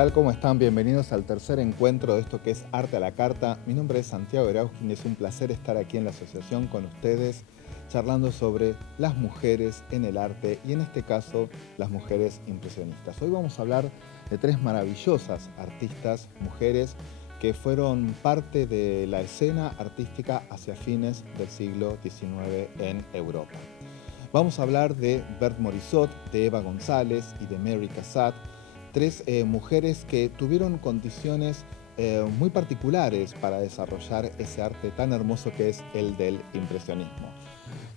tal? ¿Cómo están? Bienvenidos al tercer encuentro de esto que es Arte a la Carta. Mi nombre es Santiago Erauskin y es un placer estar aquí en la asociación con ustedes charlando sobre las mujeres en el arte y en este caso las mujeres impresionistas. Hoy vamos a hablar de tres maravillosas artistas, mujeres que fueron parte de la escena artística hacia fines del siglo XIX en Europa. Vamos a hablar de Berthe Morisot, de Eva González y de Mary Cassatt, tres mujeres que tuvieron condiciones muy particulares para desarrollar ese arte tan hermoso que es el del impresionismo.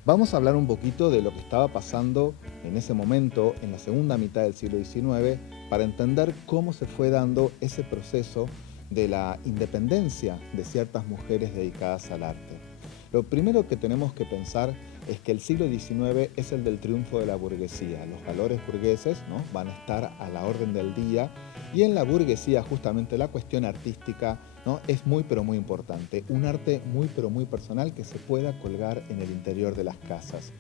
Vamos a hablar un poquito de lo que estaba pasando en ese momento, en la segunda mitad del siglo XIX, para entender cómo se fue dando ese proceso de la independencia de ciertas mujeres dedicadas al arte. Lo primero que tenemos que pensar es que el siglo XIX es el del triunfo de la burguesía. Los valores burgueses, ¿no?, van a estar a la orden del día y en la burguesía justamente la cuestión artística, ¿no?, es muy pero muy importante. Un arte muy pero muy personal que se pueda colgar en el interior de las casas.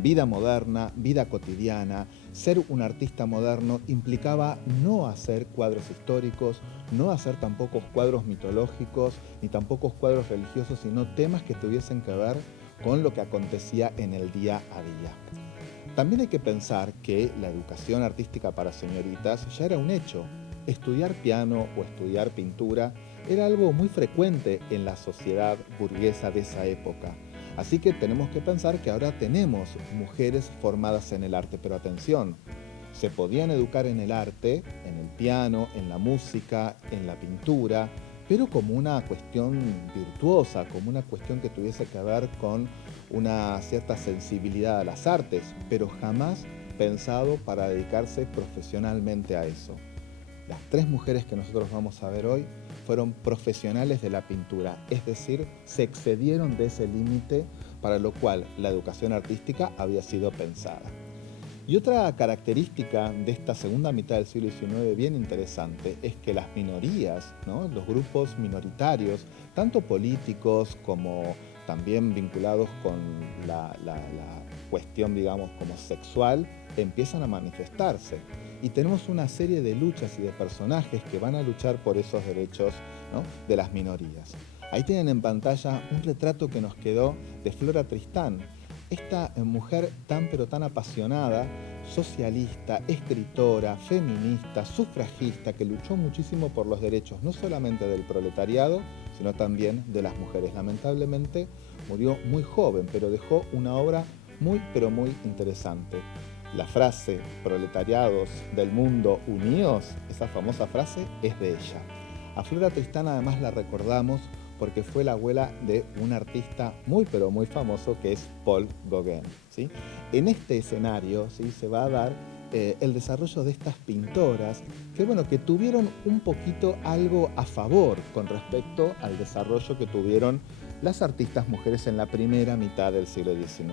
Vida moderna, vida cotidiana, ser un artista moderno implicaba no hacer cuadros históricos, no hacer tampoco cuadros mitológicos, ni tampoco cuadros religiosos, sino temas que tuviesen que ver con lo que acontecía en el día a día. También hay que pensar que la educación artística para señoritas ya era un hecho. Estudiar piano o estudiar pintura era algo muy frecuente en la sociedad burguesa de esa época. Así que tenemos que pensar que ahora tenemos mujeres formadas en el arte, pero atención, se podían educar en el arte, en el piano, en la música, en la pintura, pero como una cuestión virtuosa, como una cuestión que tuviese que ver con una cierta sensibilidad a las artes, pero jamás pensado para dedicarse profesionalmente a eso. Las tres mujeres que nosotros vamos a ver hoy fueron profesionales de la pintura, es decir, se excedieron de ese límite para lo cual la educación artística había sido pensada. Y otra característica de esta segunda mitad del siglo XIX bien interesante es que las minorías, ¿no?, los grupos minoritarios, tanto políticos como también vinculados con la cuestión, digamos, como sexual, empiezan a manifestarse. Y tenemos una serie de luchas y de personajes que van a luchar por esos derechos, ¿no?, de las minorías. Ahí tienen en pantalla un retrato que nos quedó de Flora Tristán, esta mujer tan pero tan apasionada, socialista, escritora, feminista, sufragista, que luchó muchísimo por los derechos no solamente del proletariado, sino también de las mujeres. Lamentablemente murió muy joven, pero dejó una obra muy pero muy interesante. La frase "proletariados del mundo, unidos", esa famosa frase es de ella. A Flora Tristán además la recordamos porque fue la abuela de un artista muy pero muy famoso que es Paul Gauguin, ¿sí? En este escenario, ¿sí?, se va a dar el desarrollo de estas pintoras que, bueno, que tuvieron un poquito algo a favor con respecto al desarrollo que tuvieron las artistas mujeres en la primera mitad del siglo XIX.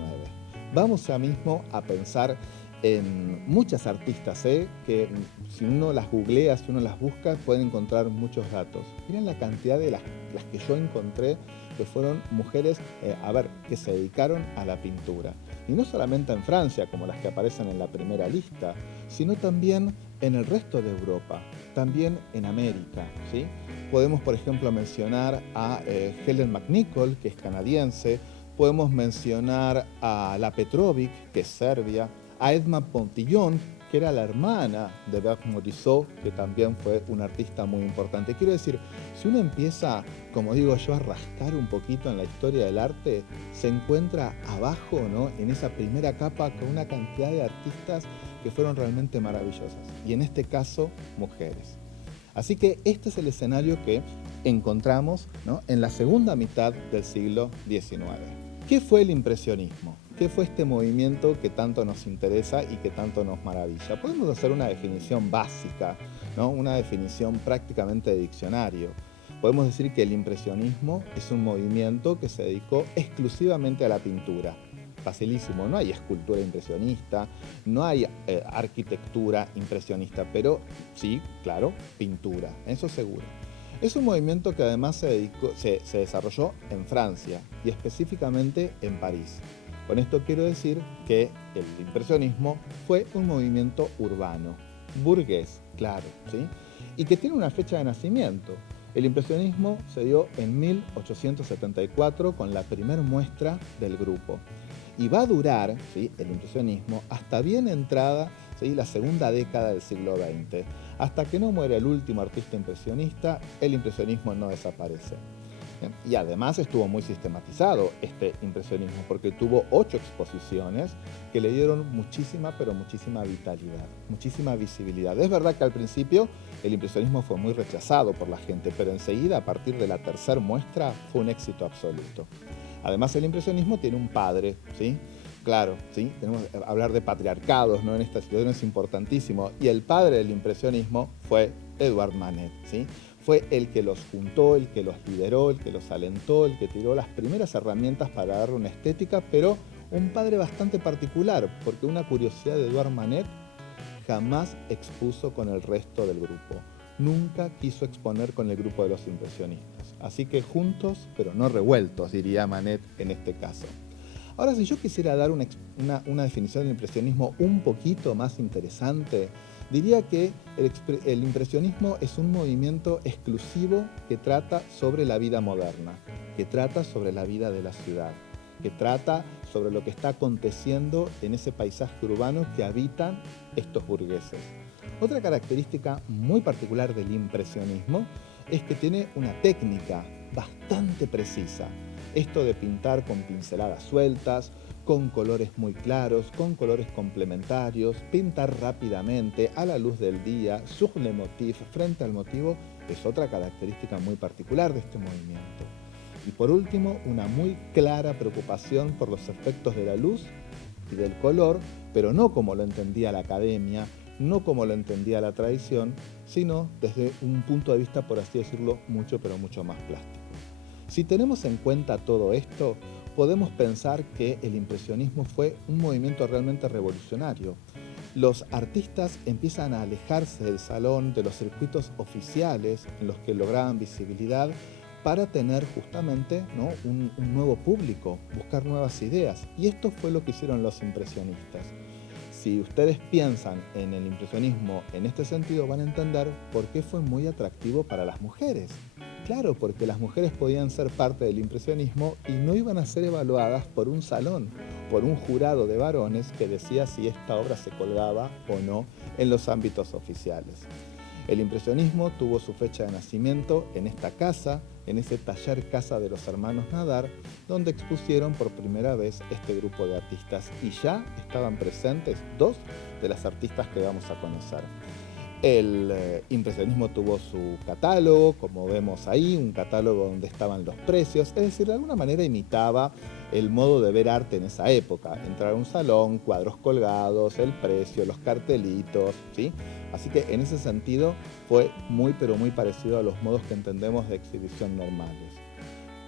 Vamos ya mismo a pensar en muchas artistas, que si uno las googlea, si uno las busca, puede encontrar muchos datos. Miren la cantidad de las que yo encontré que fueron mujeres, que se dedicaron a la pintura. Y no solamente en Francia, como las que aparecen en la primera lista, sino también en el resto de Europa, también en América, ¿sí? Podemos, por ejemplo, mencionar a Helen McNichol, que es canadiense, podemos mencionar a La Petrovic, que es serbia, a Edma Pontillon, que era la hermana de Berthe Morisot, que también fue una artista muy importante. Quiero decir, si uno empieza, como digo yo, a rascar un poquito en la historia del arte, se encuentra abajo, ¿no?, en esa primera capa, con una cantidad de artistas que fueron realmente maravillosas. Y en este caso, mujeres. Así que este es el escenario que encontramos, ¿no?, en la segunda mitad del siglo XIX. ¿Qué fue el impresionismo? ¿Qué fue este movimiento que tanto nos interesa y que tanto nos maravilla? Podemos hacer una definición básica, ¿no?, una definición prácticamente de diccionario. Podemos decir que el impresionismo es un movimiento que se dedicó exclusivamente a la pintura. Facilísimo, no hay escultura impresionista, no hay arquitectura impresionista, pero sí, claro, pintura, eso seguro. Es un movimiento que además se desarrolló en Francia y específicamente en París. Con esto quiero decir que el impresionismo fue un movimiento urbano, burgués, claro, ¿sí? y que tiene una fecha de nacimiento. El impresionismo se dio en 1874 con la primera muestra del grupo. Y va a durar, ¿sí?, el impresionismo hasta bien entrada, ¿sí?, la segunda década del siglo XX. Hasta que no muere el último artista impresionista, el impresionismo no desaparece. Y además estuvo muy sistematizado este impresionismo porque tuvo 8 exposiciones que le dieron muchísima, pero muchísima vitalidad, muchísima visibilidad. Es verdad que al principio el impresionismo fue muy rechazado por la gente, pero enseguida, a partir de la tercera muestra, fue un éxito absoluto. Además, el impresionismo tiene un padre, ¿sí? Claro, ¿sí? Tenemos que hablar de patriarcados, ¿no? En esta situación es importantísimo. Y el padre del impresionismo fue Edouard Manet, ¿sí? Fue el que los juntó, el que los lideró, el que los alentó, el que tiró las primeras herramientas para darle una estética, pero un padre bastante particular, porque una curiosidad de Edouard Manet: jamás expuso con el resto del grupo. Nunca quiso exponer con el grupo de los impresionistas. Así que juntos, pero no revueltos, diría Manet en este caso. Ahora, si yo quisiera dar una definición del impresionismo un poquito más interesante, diría que el impresionismo es un movimiento exclusivo que trata sobre la vida moderna, que trata sobre la vida de la ciudad, que trata sobre lo que está aconteciendo en ese paisaje urbano que habitan estos burgueses. Otra característica muy particular del impresionismo es que tiene una técnica bastante precisa. Esto de pintar con pinceladas sueltas, con colores muy claros, con colores complementarios, pintar rápidamente, a la luz del día, sur le motif, frente al motivo, es otra característica muy particular de este movimiento. Y por último, una muy clara preocupación por los efectos de la luz y del color, pero no como lo entendía la academia, no como lo entendía la tradición, sino desde un punto de vista, por así decirlo, mucho pero mucho más plástico. Si tenemos en cuenta todo esto, podemos pensar que el impresionismo fue un movimiento realmente revolucionario. Los artistas empiezan a alejarse del salón, de los circuitos oficiales en los que lograban visibilidad, para tener justamente, ¿no?, un nuevo público, buscar nuevas ideas. Y esto fue lo que hicieron los impresionistas. Si ustedes piensan en el impresionismo en este sentido, van a entender por qué fue muy atractivo para las mujeres. Claro, porque las mujeres podían ser parte del impresionismo y no iban a ser evaluadas por un salón, por un jurado de varones que decía si esta obra se colgaba o no en los ámbitos oficiales. El impresionismo tuvo su fecha de nacimiento en esta casa, en ese taller casa de los hermanos Nadar, donde expusieron por primera vez este grupo de artistas, y ya estaban presentes 2 de las artistas que vamos a conocer. El impresionismo tuvo su catálogo, como vemos ahí, un catálogo donde estaban los precios, es decir, de alguna manera imitaba el modo de ver arte en esa época. Entrar a un salón, cuadros colgados, el precio, los cartelitos, ¿sí? Así que en ese sentido fue muy pero muy parecido a los modos que entendemos de exhibición normales.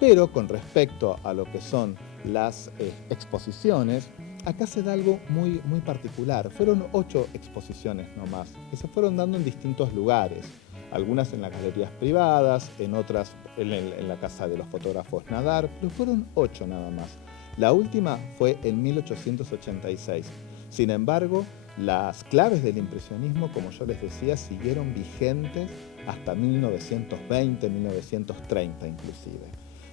Pero con respecto a lo que son las exposiciones, acá se da algo muy particular. Fueron 8 exposiciones nomás, que se fueron dando en distintos lugares. Algunas en las galerías privadas, en otras en la casa de los fotógrafos Nadar, pero fueron 8 nada más. La última fue en 1886. Sin embargo, las claves del impresionismo, como yo les decía, siguieron vigentes hasta 1920, 1930 inclusive.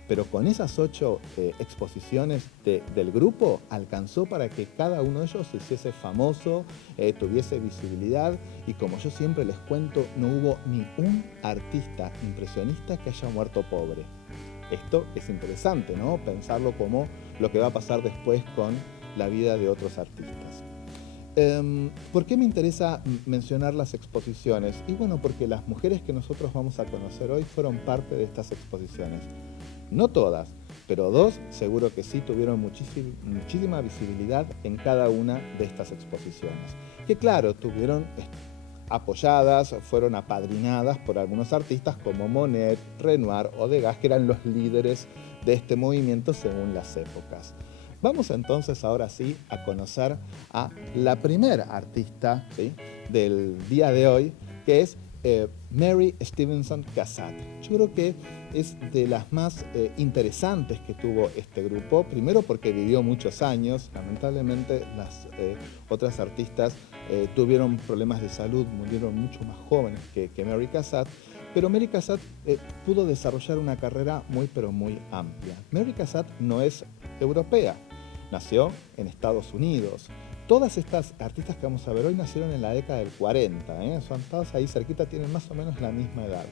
Pero con esas 8 exposiciones del grupo alcanzó para que cada uno de ellos se hiciese famoso, tuviese visibilidad, y como yo siempre les cuento, no hubo ni un artista impresionista que haya muerto pobre. Esto es interesante, ¿no? Pensarlo como lo que va a pasar después con la vida de otros artistas. ¿Por qué me interesa mencionar las exposiciones? Y bueno, porque las mujeres que nosotros vamos a conocer hoy fueron parte de estas exposiciones. No todas, pero 2 seguro que sí tuvieron muchísima visibilidad en cada una de estas exposiciones. Que claro, tuvieron apoyadas, fueron apadrinadas por algunos artistas como Monet, Renoir o Degas, que eran los líderes de este movimiento según las épocas. Vamos entonces ahora sí a conocer a la primera artista, ¿sí?, del día de hoy, que es Mary Stevenson Cassatt. Yo creo que es de las más interesantes que tuvo este grupo, primero porque vivió muchos años, lamentablemente las otras artistas tuvieron problemas de salud, murieron mucho más jóvenes que Mary Cassatt, pero Mary Cassatt pudo desarrollar una carrera muy pero muy amplia. Mary Cassatt no es europea, nació en Estados Unidos. Todas estas artistas que vamos a ver hoy nacieron en la década del 40, son todas ahí cerquita, tienen más o menos la misma edad.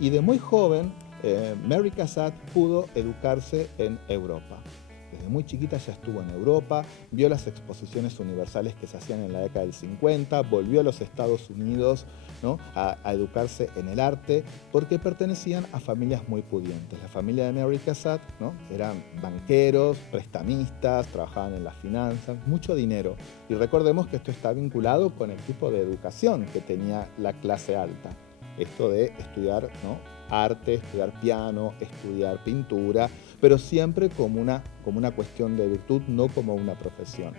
Y de muy joven, Mary Cassatt pudo educarse en Europa. Desde muy chiquita ya estuvo en Europa, vio las exposiciones universales que se hacían en la década del 50, volvió a los Estados Unidos, ¿no? a educarse en el arte, porque pertenecían a familias muy pudientes. La familia de Mary Cassatt, ¿no? eran banqueros, prestamistas, trabajaban en las finanzas, mucho dinero. Y recordemos que esto está vinculado con el tipo de educación que tenía la clase alta. Esto de estudiar, ¿no? arte, estudiar piano, estudiar pintura, pero siempre como una cuestión de virtud, no como una profesión.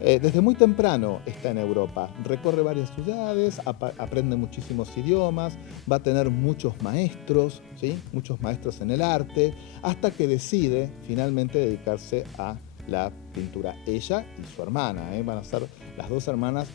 Desde muy temprano está en Europa, recorre varias ciudades, aprende muchísimos idiomas, va a tener muchos maestros, ¿sí? Muchos maestros en el arte, hasta que decide finalmente dedicarse a la pintura. Ella y su hermana, van a ser las dos hermanas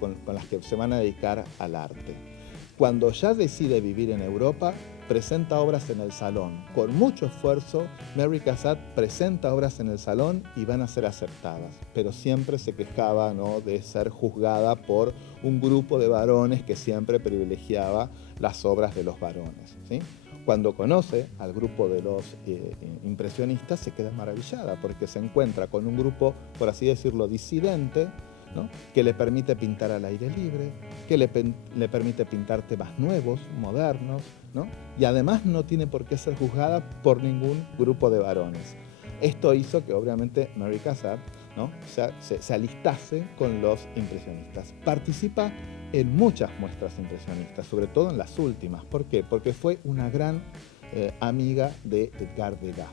con las que se van a dedicar al arte. Cuando ya decide vivir en Europa, presenta obras en el Salón. Con mucho esfuerzo, Mary Cassatt presenta obras en el Salón y van a ser aceptadas. Pero siempre se quejaba, ¿no? de ser juzgada por un grupo de varones que siempre privilegiaba las obras de los varones, ¿sí? Cuando conoce al grupo de los impresionistas, se queda maravillada porque se encuentra con un grupo, por así decirlo, disidente, ¿no? que le permite pintar al aire libre, que le permite pintar temas nuevos, modernos, ¿no? y además no tiene por qué ser juzgada por ningún grupo de varones. Esto hizo que obviamente Mary Cassatt, ¿no? se alistase con los impresionistas. Participa en muchas muestras impresionistas, sobre todo en las últimas. ¿Por qué? Porque fue una gran amiga de Edgar Degas.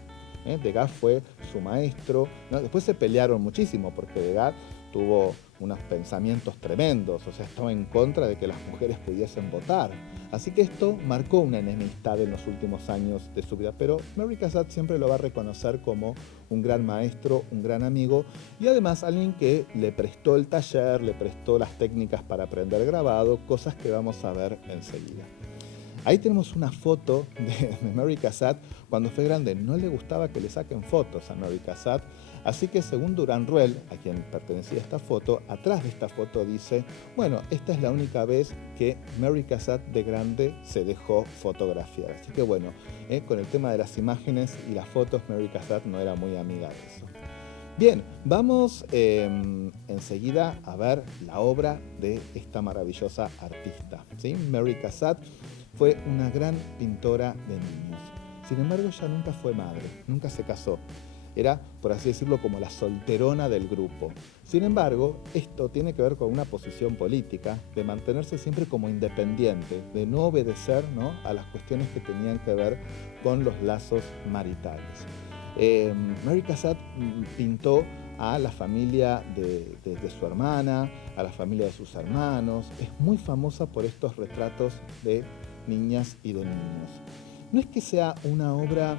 Degas fue su maestro, ¿no? Después se pelearon muchísimo porque Degas tuvo unos pensamientos tremendos, o sea, estaba en contra de que las mujeres pudiesen votar. Así que esto marcó una enemistad en los últimos años de su vida, pero Mary Cassatt siempre lo va a reconocer como un gran maestro, un gran amigo y además alguien que le prestó el taller, le prestó las técnicas para aprender grabado, cosas que vamos a ver enseguida. Ahí tenemos una foto de Mary Cassatt cuando fue grande. No le gustaba que le saquen fotos a Mary Cassatt, así que según Durand Ruel, a quien pertenecía esta foto, atrás de esta foto dice, bueno, esta es la única vez que Mary Cassatt de grande se dejó fotografiar. Así que bueno, con el tema de las imágenes y las fotos, Mary Cassatt no era muy amiga de eso. Bien, vamos enseguida a ver la obra de esta maravillosa artista, ¿sí? Mary Cassatt fue una gran pintora de niños. Sin embargo, ella nunca fue madre, nunca se casó. Era, por así decirlo, como la solterona del grupo. Sin embargo, esto tiene que ver con una posición política de mantenerse siempre como independiente, de no obedecer, ¿no? a las cuestiones que tenían que ver con los lazos maritales. Mary Cassatt pintó a la familia de su hermana, a la familia de sus hermanos. Es muy famosa por estos retratos de niñas y de niños. No es que sea una obra,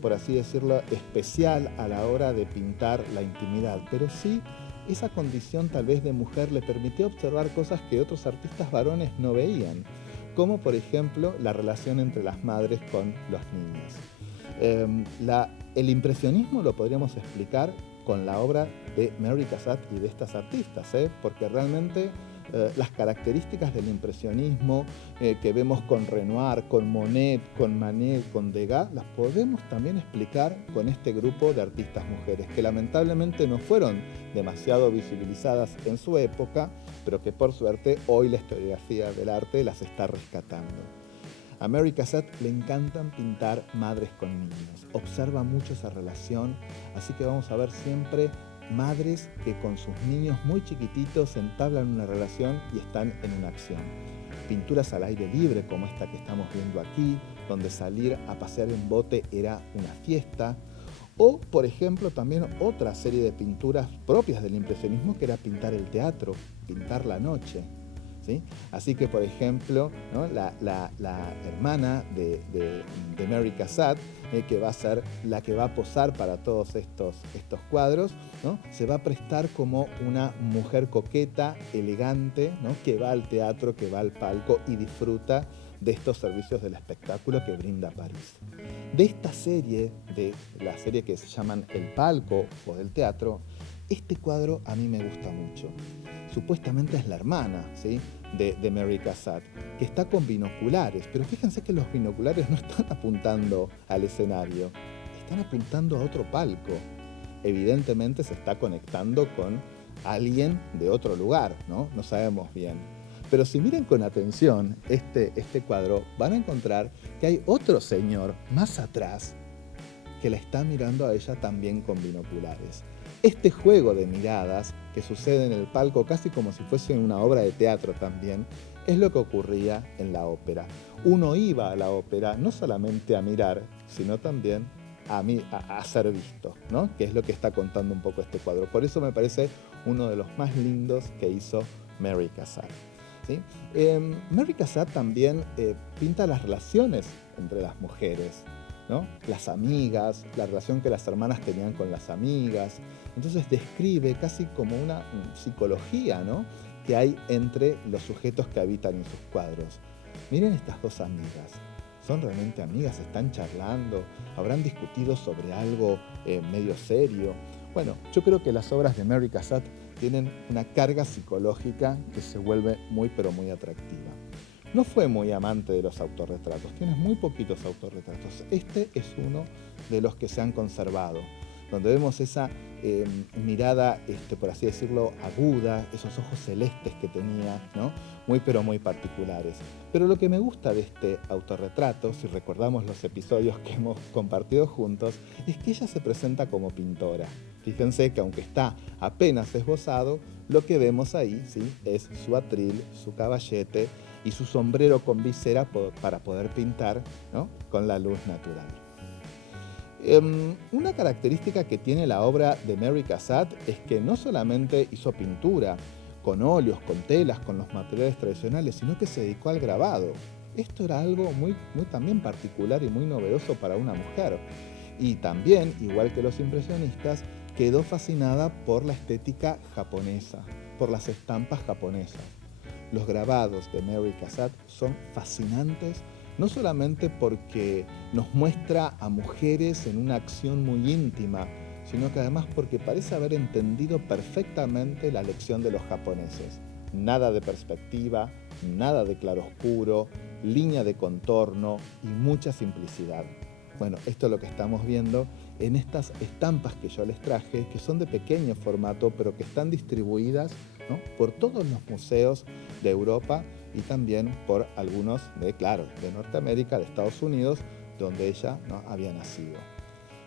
por así decirlo, especial a la hora de pintar la intimidad, pero sí esa condición tal vez de mujer le permitió observar cosas que otros artistas varones no veían, como por ejemplo la relación entre las madres con los niños. El impresionismo lo podríamos explicar con la obra de Mary Cassatt y de estas artistas, porque realmente las características del impresionismo que vemos con Renoir, con Monet, con Manet, con Degas, las podemos también explicar con este grupo de artistas mujeres, que lamentablemente no fueron demasiado visibilizadas en su época, pero que por suerte hoy la historiografía del arte las está rescatando. A Mary Cassatt le encantan pintar madres con niños, observa mucho esa relación, así que vamos a ver siempre madres que con sus niños muy chiquititos entablan una relación y están en una acción. Pinturas al aire libre como esta que estamos viendo aquí, donde salir a pasear en bote era una fiesta, o por ejemplo también otra serie de pinturas propias del impresionismo que era pintar el teatro, pintar la noche. ¿sí? Así que, por ejemplo, ¿no? la hermana de Mary Cassatt, que va a ser la que va a posar para todos estos cuadros, ¿no? Se va a prestar como una mujer coqueta, elegante, ¿no? Que va al teatro, que va al palco y disfruta de estos servicios del espectáculo que brinda París. De esta serie, de la serie que se llaman El Palco o del teatro, este cuadro a mí me gusta mucho. Supuestamente es la hermana, ¿sí? de Mary Cassatt, que está con binoculares, pero fíjense que los binoculares no están apuntando al escenario, están apuntando a otro palco. Evidentemente se está conectando con alguien de otro lugar, ¿no? No sabemos bien. Pero si miran con atención este cuadro, van a encontrar que hay otro señor más atrás que la está mirando a ella también con binoculares. Este juego de miradas que sucede en el palco, casi como si fuese una obra de teatro también, es lo que ocurría en la ópera. Uno iba a la ópera no solamente a mirar, sino también a ser visto, ¿no? Que es lo que está contando un poco este cuadro. Por eso me parece uno de los más lindos que hizo Mary Cassatt, ¿sí? Mary Cassatt también pinta las relaciones entre las mujeres, ¿no? Las amigas, la relación que las hermanas tenían con las amigas. Entonces describe casi como una psicología, ¿no? Que hay entre los sujetos que habitan en sus cuadros. Miren estas dos amigas. ¿Son realmente amigas? ¿Están charlando? ¿Habrán discutido sobre algo medio serio? Bueno, yo creo que las obras de Mary Cassatt tienen una carga psicológica que se vuelve muy pero muy atractiva. No fue muy amante de los autorretratos, tiene muy poquitos autorretratos. Este es uno de los que se han conservado, donde vemos esa mirada, por así decirlo, aguda, esos ojos celestes que tenía, ¿no? Muy pero muy particulares. Pero lo que me gusta de este autorretrato, si recordamos los episodios que hemos compartido juntos, es que ella se presenta como pintora. Fíjense que aunque está apenas esbozado, lo que vemos ahí, ¿sí? Es su atril, su caballete y su sombrero con visera para poder pintar, ¿no? Con la luz natural. Una característica que tiene la obra de Mary Cassatt es que no solamente hizo pintura con óleos, con telas, con los materiales tradicionales, sino que se dedicó al grabado. Esto era algo muy también particular y muy novedoso para una mujer. Y también, igual que los impresionistas, quedó fascinada por la estética japonesa, por las estampas japonesas. Los grabados de Mary Cassatt son fascinantes, no solamente porque nos muestra a mujeres en una acción muy íntima, sino que además porque parece haber entendido perfectamente la lección de los japoneses. Nada de perspectiva, nada de claroscuro, línea de contorno y mucha simplicidad. Bueno, esto es lo que estamos viendo en estas estampas que yo les traje, que son de pequeño formato, pero que están distribuidas, ¿no? Por todos los museos de Europa y también por algunos de Norteamérica, de Estados Unidos, donde ella, ¿no? había nacido.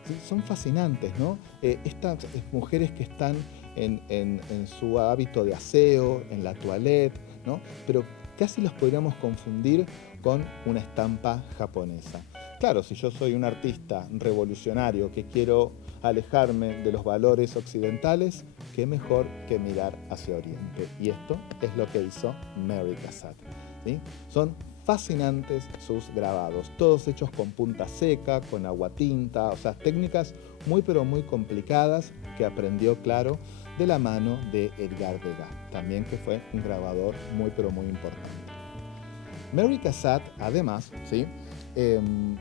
¿Sí? Son fascinantes, ¿no? Estas mujeres que están en su hábito de aseo, en la toilette, ¿no? Pero casi los podríamos confundir con una estampa japonesa. Claro, si yo soy un artista revolucionario que quiero alejarme de los valores occidentales, qué mejor que mirar hacia Oriente. Y esto es lo que hizo Mary Cassatt, ¿sí? Son fascinantes sus grabados, todos hechos con punta seca, con aguatinta, o sea, técnicas muy pero muy complicadas que aprendió, claro, de la mano de Edgar Degas, también que fue un grabador muy pero muy importante. Mary Cassatt, además, ¿sí?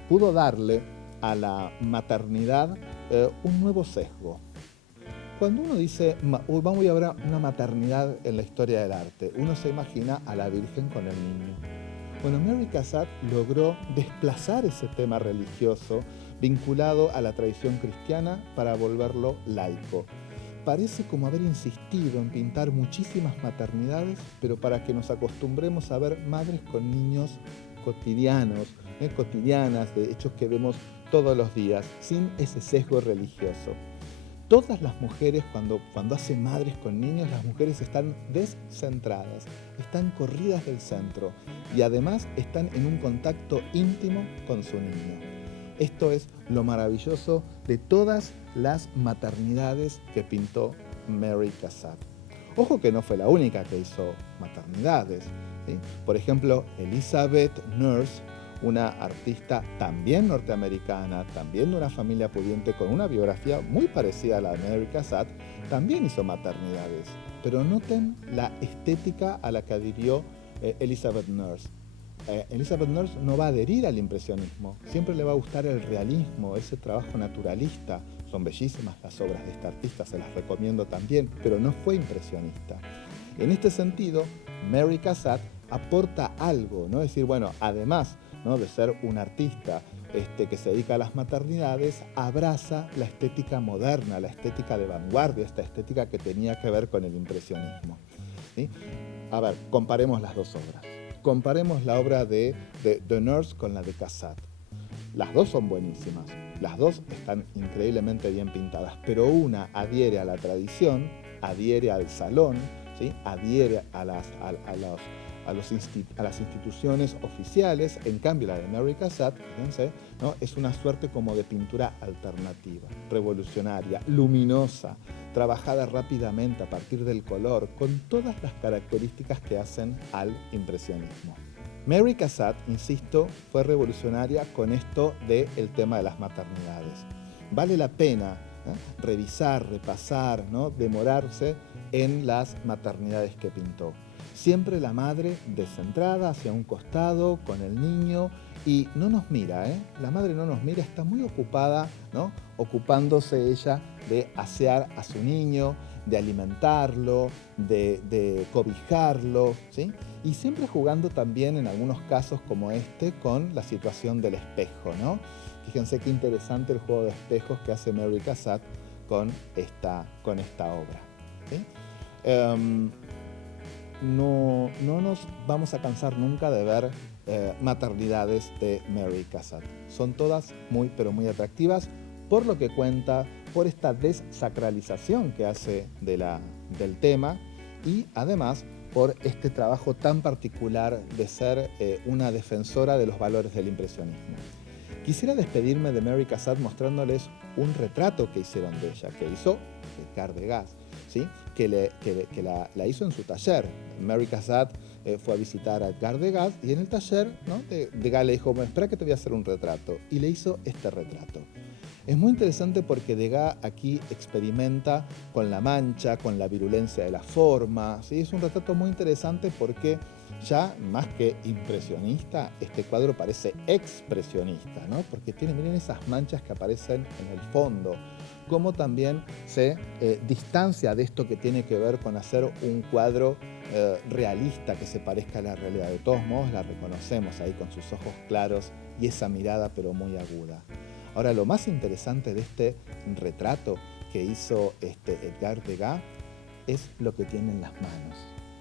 Pudo darle a la maternidad un nuevo sesgo. Cuando uno dice, vamos a ver una maternidad en la historia del arte, uno se imagina a la Virgen con el niño. Bueno, Mary Cassatt logró desplazar ese tema religioso vinculado a la tradición cristiana para volverlo laico. Parece como haber insistido en pintar muchísimas maternidades, pero para que nos acostumbremos a ver madres con niños cotidianos, cotidianas, de hechos que vemos todos los días, sin ese sesgo religioso. Todas las mujeres, cuando hacen madres con niños, las mujeres están descentradas, están corridas del centro y además están en un contacto íntimo con su niño. Esto es lo maravilloso de todas las maternidades que pintó Mary Cassatt. Ojo que no fue la única que hizo maternidades. ¿sí? Por ejemplo, Elizabeth Nurse, una artista también norteamericana, también de una familia pudiente, con una biografía muy parecida a la de Mary Cassatt, también hizo maternidades. Pero noten la estética a la que adhirió Elizabeth Nurse. Elizabeth Nurse no va a adherir al impresionismo, siempre le va a gustar el realismo, ese trabajo naturalista. Son bellísimas las obras de esta artista, se las recomiendo también, pero no fue impresionista. En este sentido, Mary Cassatt aporta algo, ¿no? Es decir, bueno, además, ¿no?, de ser un artista que se dedica a las maternidades, abraza la estética moderna, la estética de vanguardia, esta estética que tenía que ver con el impresionismo, ¿sí? A ver, comparemos las dos obras. Comparemos la obra de Nurse con la de Cassatt. Las dos son buenísimas, las dos están increíblemente bien pintadas, pero una adhiere a la tradición, adhiere al salón, ¿sí?, adhiere a las instituciones oficiales. En cambio, la de Mary Cassatt, fíjense, ¿no?, es una suerte como de pintura alternativa, revolucionaria, luminosa, trabajada rápidamente a partir del color, con todas las características que hacen al impresionismo. Mary Cassatt, insisto, fue revolucionaria con esto del tema de las maternidades. Vale la pena revisar, repasar, ¿no?, demorarse en las maternidades que pintó. Siempre la madre descentrada hacia un costado con el niño y no nos mira, la madre no nos mira, está muy ocupada, ¿no?, ocupándose ella de asear a su niño, de alimentarlo, de cobijarlo, ¿sí? Y siempre jugando también en algunos casos como este con la situación del espejo, ¿no? Fíjense qué interesante el juego de espejos que hace Mary Cassatt con esta obra, ¿sí? No nos vamos a cansar nunca de ver maternidades de Mary Cassatt. Son todas muy, pero muy atractivas por lo que cuenta, por esta desacralización que hace del tema y además por este trabajo tan particular de ser una defensora de los valores del impresionismo. Quisiera despedirme de Mary Cassatt mostrándoles un retrato que hicieron de ella, que hizo Edgar Degas, ¿sí?, que la hizo en su taller. Mary Cassatt fue a visitar a Edgar Degas y en el taller, ¿no?, Degas le dijo, bueno, espera que te voy a hacer un retrato, y le hizo este retrato. Es muy interesante porque Degas aquí experimenta con la mancha, con la virulencia de la forma, ¿sí? Es un retrato muy interesante porque ya más que impresionista, este cuadro parece expresionista, ¿no?, porque miren esas manchas que aparecen en el fondo, como también se distancia de esto que tiene que ver con hacer un cuadro realista que se parezca a la realidad. De todos modos la reconocemos ahí con sus ojos claros y esa mirada pero muy aguda. Ahora, lo más interesante de este retrato que hizo Edgar Degas es lo que tiene en las manos.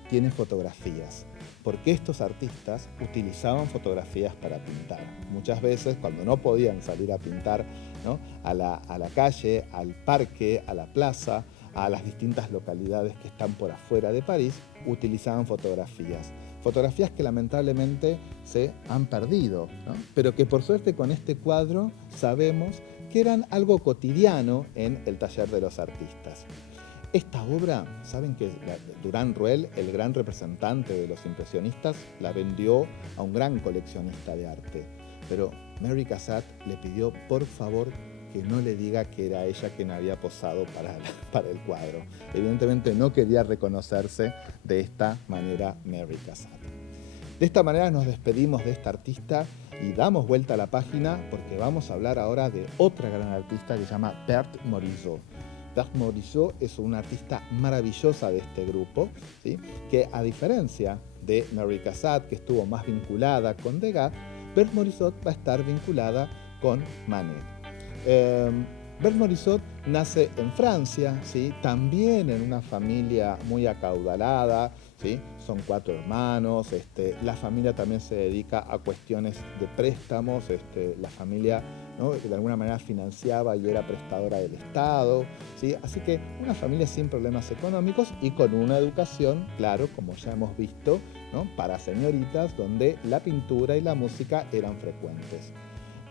Tiene fotografías, porque estos artistas utilizaban fotografías para pintar. Muchas veces, cuando no podían salir a pintar, ¿no?, a la calle, al parque, a la plaza, a las distintas localidades que están por afuera de París, utilizaban fotografías. Fotografías que lamentablemente se han perdido, ¿no?, pero que por suerte con este cuadro sabemos que eran algo cotidiano en el taller de los artistas. Esta obra, saben que Durán Ruel, el gran representante de los impresionistas, la vendió a un gran coleccionista de arte, pero Mary Cassatt le pidió por favor que no le diga que era ella quien había posado para el cuadro. Evidentemente no quería reconocerse de esta manera Mary Cassatt. De esta manera nos despedimos de esta artista y damos vuelta a la página porque vamos a hablar ahora de otra gran artista que se llama Berthe Morisot. Berthe Morisot es una artista maravillosa de este grupo, ¿sí?, que a diferencia de Mary Cassatt, que estuvo más vinculada con Degas, Berthe Morisot va a estar vinculada con Manet. Berthe Morisot nace en Francia, ¿sí?, también en una familia muy acaudalada, ¿sí?, son 4 hermanos, la familia también se dedica a cuestiones de préstamos, la familia, ¿no?, de alguna manera financiaba y era prestadora del Estado, ¿sí?, así que una familia sin problemas económicos y con una educación, claro, como ya hemos visto, ¿no?, para señoritas, donde la pintura y la música eran frecuentes.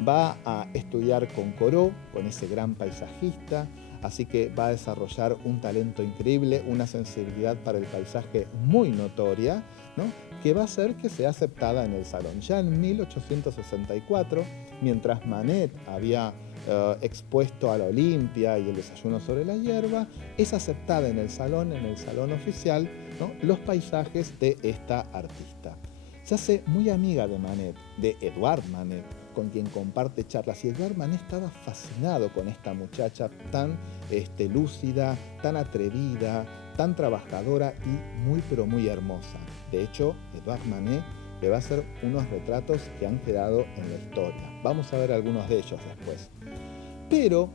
Va a estudiar con Corot, con ese gran paisajista, así que va a desarrollar un talento increíble, una sensibilidad para el paisaje muy notoria, ¿no? Que va a hacer que sea aceptada en el salón. Ya en 1864, mientras Manet había expuesto a la Olimpia y el desayuno sobre la hierba, es aceptada en el salón oficial, ¿no? Los paisajes de esta artista. Se hace muy amiga de Manet, de Edouard Manet, con quien comparte charlas. Y Edouard Manet estaba fascinado con esta muchacha tan lúcida, tan atrevida, tan trabajadora y muy pero muy hermosa. De hecho, Edouard Manet le va a hacer unos retratos que han quedado en la historia. Vamos a ver algunos de ellos después. Pero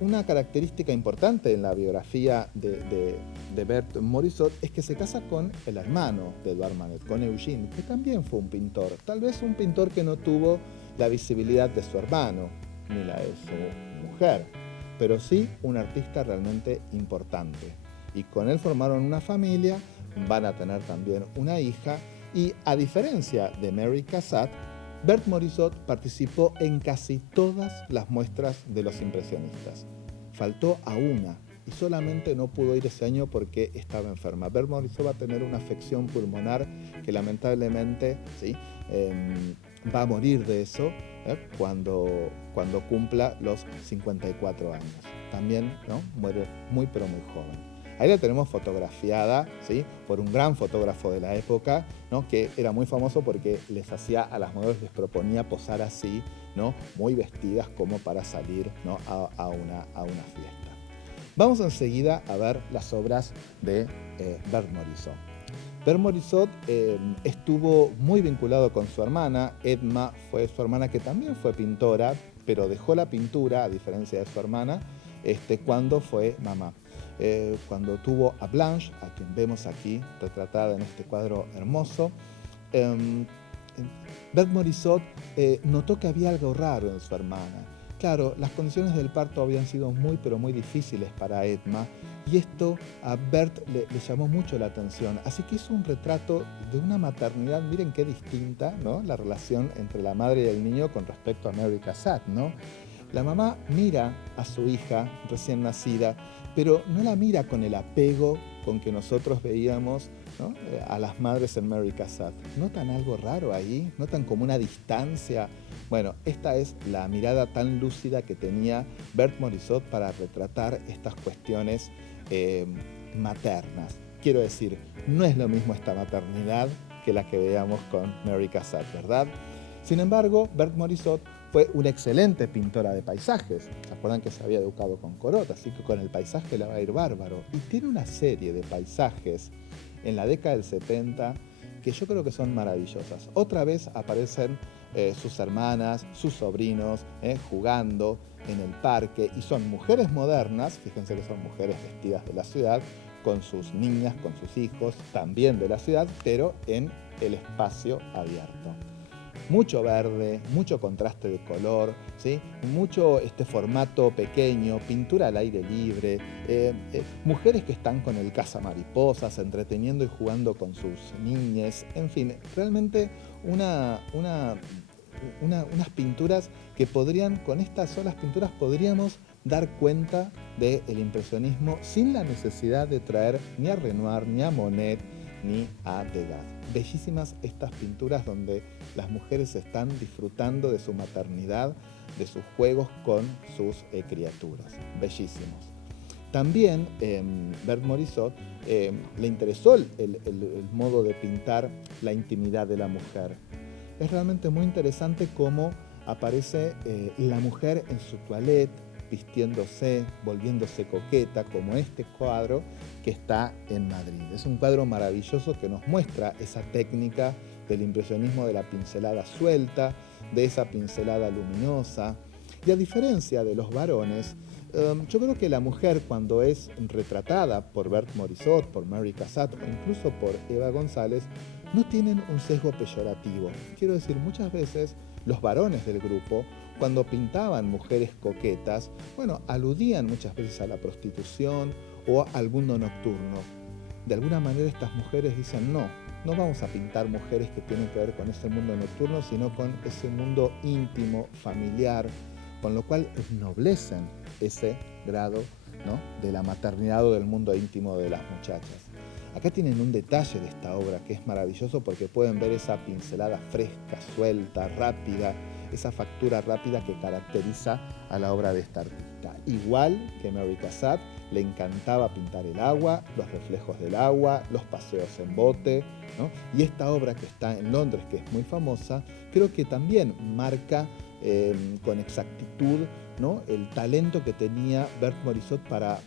una característica importante en la biografía de Berthe Morisot es que se casa con el hermano de Edouard Manet, con Eugène, que también fue un pintor. Tal vez un pintor que no tuvo la visibilidad de su hermano, ni la de su mujer, pero sí un artista realmente importante. Y con él formaron una familia, van a tener también una hija, y a diferencia de Mary Cassatt, Berthe Morisot participó en casi todas las muestras de los impresionistas. Faltó a una y solamente no pudo ir ese año porque estaba enferma. Berthe Morisot va a tener una afección pulmonar que lamentablemente ¿sí? Va a morir de eso cuando cumpla los 54 años. También ¿no? muere muy pero muy joven. Ahí la tenemos fotografiada ¿sí? por un gran fotógrafo de la época, ¿no? que era muy famoso porque a las modelos les proponía posar así, ¿no? muy vestidas como para salir ¿no? a una fiesta. Vamos enseguida a ver las obras de Berthe Morisot. Berthe Morisot estuvo muy vinculado con su hermana. Edma fue su hermana, que también fue pintora, pero dejó la pintura, a diferencia de su hermana, cuando fue mamá. Cuando tuvo a Blanche, a quien vemos aquí retratada en este cuadro hermoso, Berthe Morisot notó que había algo raro en su hermana. Claro, las condiciones del parto habían sido muy pero muy difíciles para Edma y esto a Berthe le llamó mucho la atención. Así que hizo un retrato de una maternidad, miren qué distinta, ¿no? La relación entre la madre y el niño con respecto a Mary Cassatt, ¿no? La mamá mira a su hija recién nacida, pero no la mira con el apego con que nosotros veíamos ¿no? a las madres en Mary Cassatt. ¿Notan algo raro ahí? ¿Notan como una distancia? Bueno, esta es la mirada tan lúcida que tenía Berthe Morisot para retratar estas cuestiones maternas. Quiero decir, no es lo mismo esta maternidad que la que veíamos con Mary Cassatt, ¿verdad? Sin embargo, Berthe Morisot fue una excelente pintora de paisajes. ¿Se acuerdan que se había educado con Corot? Así que con el paisaje le va a ir bárbaro. Y tiene una serie de paisajes en la década del 70 que yo creo que son maravillosas. Otra vez aparecen sus hermanas, sus sobrinos, jugando en el parque. Y son mujeres modernas, fíjense que son mujeres vestidas de la ciudad, con sus niñas, con sus hijos, también de la ciudad, pero en el espacio abierto. Mucho verde, mucho contraste de color, ¿sí? Mucho formato pequeño, pintura al aire libre, mujeres que están con el cazamariposas, entreteniendo y jugando con sus niñas, en fin, realmente unas pinturas que con estas solas pinturas podríamos dar cuenta del impresionismo sin la necesidad de traer ni a Renoir, ni a Monet, ni a Degas. Bellísimas estas pinturas donde las mujeres están disfrutando de su maternidad, de sus juegos con sus criaturas. Bellísimos. También Berthe Morisot le interesó el modo de pintar la intimidad de la mujer. Es realmente muy interesante cómo aparece la mujer en su toilette, vistiéndose, volviéndose coqueta, como este cuadro que está en Madrid. Es un cuadro maravilloso que nos muestra esa técnica del impresionismo, de la pincelada suelta, de esa pincelada luminosa. Y a diferencia de los varones, yo creo que la mujer, cuando es retratada por Berthe Morisot, por Mary Cassatt o incluso por Eva González, no tienen un sesgo peyorativo. Quiero decir, muchas veces los varones del grupo, cuando pintaban mujeres coquetas, bueno, aludían muchas veces a la prostitución o al mundo nocturno. De alguna manera estas mujeres dicen, no, no vamos a pintar mujeres que tienen que ver con ese mundo nocturno, sino con ese mundo íntimo, familiar, con lo cual ennoblecen ese grado, ¿no?, de la maternidad o del mundo íntimo de las muchachas. Acá tienen un detalle de esta obra que es maravilloso porque pueden ver esa pincelada fresca, suelta, rápida, esa factura rápida que caracteriza a la obra de esta artista. Igual que Mary Cassatt, le encantaba pintar el agua, los reflejos del agua, los paseos en bote, ¿no? Y esta obra que está en Londres, que es muy famosa, creo que también marca con exactitud, ¿no?, el talento que tenía Berthe Morisot para